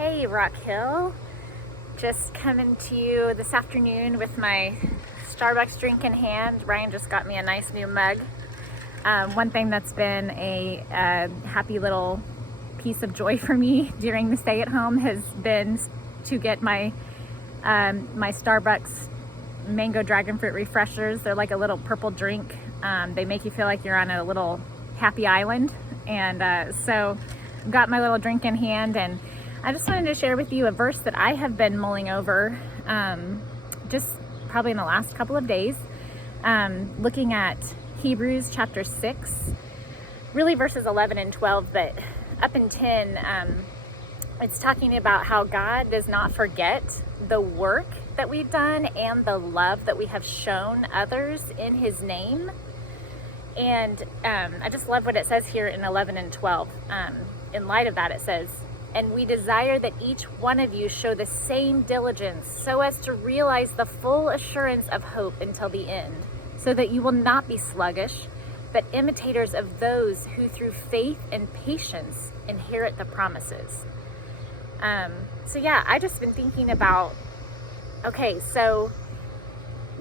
Hey, Rock Hill. Just coming to you this afternoon with my Starbucks drink in hand. Ryan just got me a nice new mug. One thing that's been a happy little piece of joy for me during the stay at home has been to get my Starbucks mango dragon fruit refreshers. They're like a little purple drink. They make you feel like you're on a little happy island. And so I've got my little drink in hand, and I just wanted to share with you a verse that I have been mulling over just probably in the last couple of days, looking at Hebrews chapter 6, really verses 11 and 12, but up in 10, it's talking about how God does not forget the work that we've done and the love that we have shown others in His name. And I just love what it says here in 11 and 12. In light of that, it says, "And we desire that each one of you show the same diligence so as to realize the full assurance of hope until the end, so that you will not be sluggish, but imitators of those who through faith and patience inherit the promises." So yeah, I just been thinking about, okay, so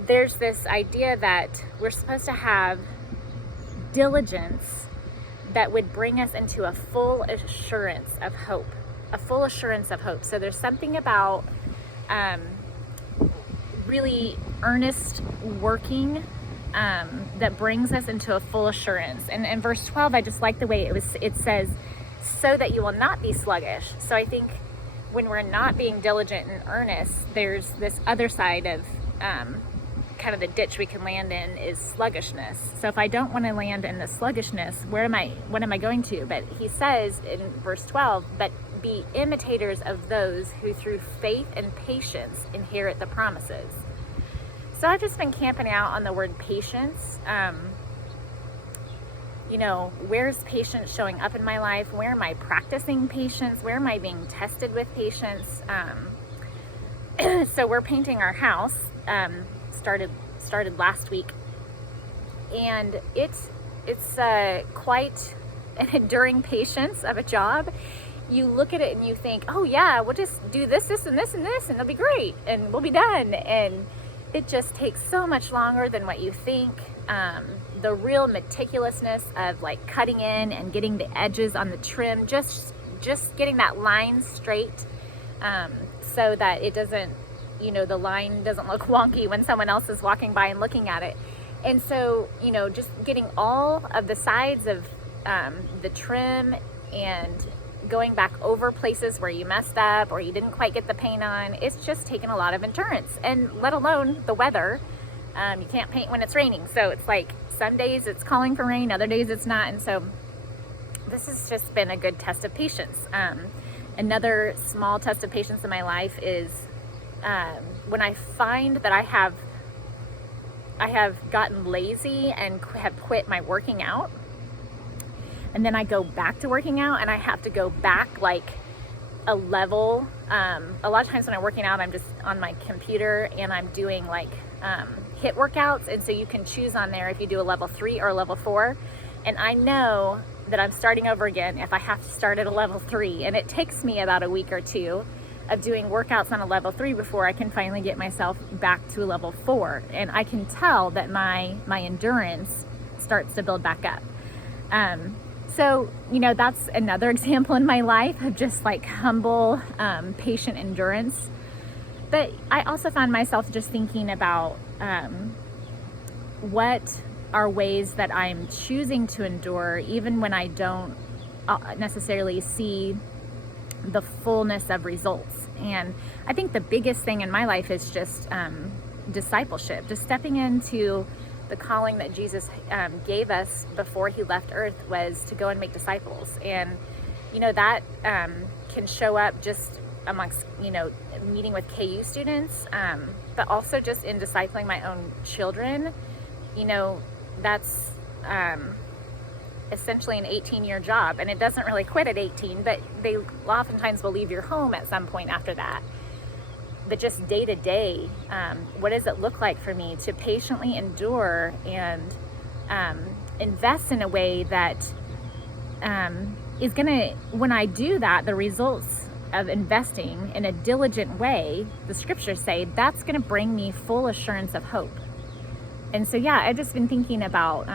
there's this idea that we're supposed to have diligence that would bring us into a full assurance of hope. A full assurance of hope. So there's something about really earnest working that brings us into a full assurance. And in verse 12, I just like the way it says, so that you will not be sluggish. So I think when we're not being diligent and earnest, there's this other side of kind of the ditch we can land in is sluggishness. So if I don't want to land in the sluggishness, what am I going to? But he says in verse 12, but be imitators of those who through faith and patience inherit the promises. So I've just been camping out on the word patience. Where's patience showing up in my life? Where am I practicing patience? Where am I being tested with patience? So we're painting our house. Started last week, and it's quite an enduring patience of a job. You look at it and you think, oh yeah, we'll just do this and this and this, and it'll be great, and we'll be done. And it just takes so much longer than what you think. The real meticulousness of like cutting in and getting the edges on the trim, just getting that line straight, so that it doesn't, the line doesn't look wonky when someone else is walking by and looking at it. And so, just getting all of the sides of the trim and going back over places where you messed up or you didn't quite get the paint on, it's just taken a lot of endurance. And let alone the weather. You can't paint when it's raining. So it's like some days it's calling for rain, other days it's not. And so this has just been a good test of patience. Another small test of patience in my life is when I find that I have gotten lazy and have quit my working out, and then I go back to working out, and I have to go back like a level. A lot of times when I'm working out, I'm just on my computer and I'm doing like HIIT workouts, and so you can choose on there if you do a level 3 or a level 4, and I know that I'm starting over again if I have to start at a level 3, and it takes me about a week or two of doing workouts on a level 3 before I can finally get myself back to a level 4. And I can tell that my endurance starts to build back up. So, that's another example in my life of just like humble, patient endurance. But I also found myself just thinking about what are ways that I'm choosing to endure even when I don't necessarily see the fullness of results. And I think the biggest thing in my life is just discipleship, just stepping into the calling that Jesus gave us before He left earth, was to go and make disciples. And that can show up just amongst meeting with KU students, but also just in discipling my own children. That's essentially an 18-year job, and it doesn't really quit at 18, but they oftentimes will leave your home at some point after that. But just day to day, what does it look like for me to patiently endure and invest in a way that is gonna, when I do that, the results of investing in a diligent way, the scriptures say that's going to bring me full assurance of hope. And so, yeah, I've just been thinking about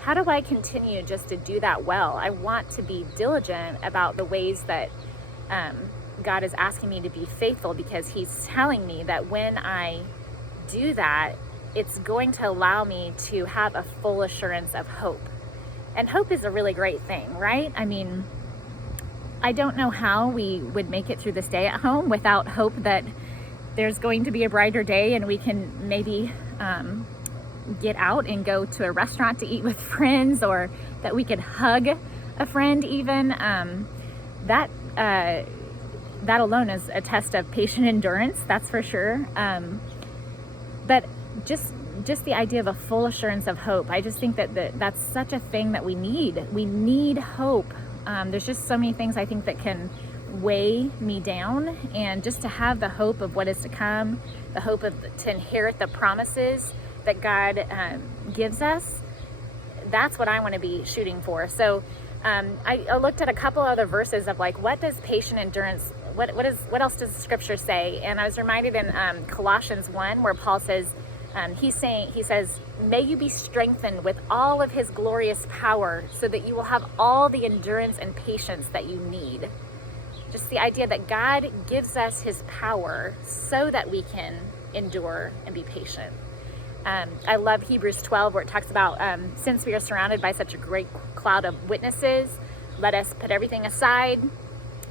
how do I continue just to do that well? I want to be diligent about the ways that God is asking me to be faithful, because he's telling me that when I do that, it's going to allow me to have a full assurance of hope. And hope is a really great thing, right? I mean, I don't know how we would make it through this day at home without hope that there's going to be a brighter day and we can maybe get out and go to a restaurant to eat with friends, or that we could hug a friend even. That alone is a test of patient endurance, that's for sure. But just the idea of a full assurance of hope, I just think that that's such a thing that we need. We need hope. There's just so many things I think that can weigh me down, and just to have the hope of what is to come, the hope to inherit the promises that God gives us, that's what I want to be shooting for. So I looked at a couple other verses of like, what does patient endurance, what else does the scripture say? And I was reminded in Colossians 1, where Paul says, he says, may you be strengthened with all of his glorious power, so that you will have all the endurance and patience that you need. Just the idea that God gives us his power so that we can endure and be patient. I love Hebrews 12, where it talks about, since we are surrounded by such a great cloud of witnesses, let us put everything aside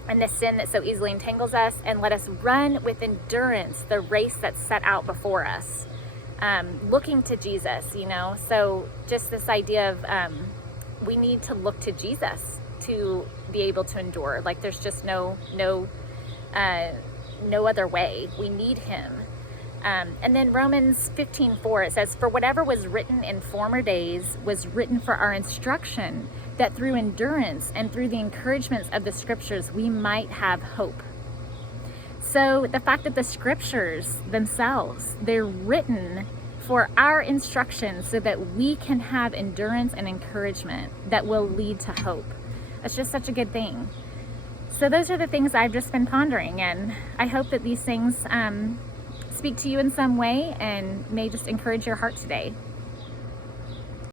and the sin that so easily entangles us, and let us run with endurance the race that's set out before us. Looking to Jesus, so just this idea of we need to look to Jesus to be able to endure. Like, there's just no other way. We need him. And then Romans 15:4, it says, for whatever was written in former days was written for our instruction, that through endurance and through the encouragements of the scriptures we might have hope. So the fact that the scriptures themselves, they're written for our instruction so that we can have endurance and encouragement that will lead to hope. That's just such a good thing. So those are the things I've just been pondering, and I hope that these things speak to you in some way and may just encourage your heart today.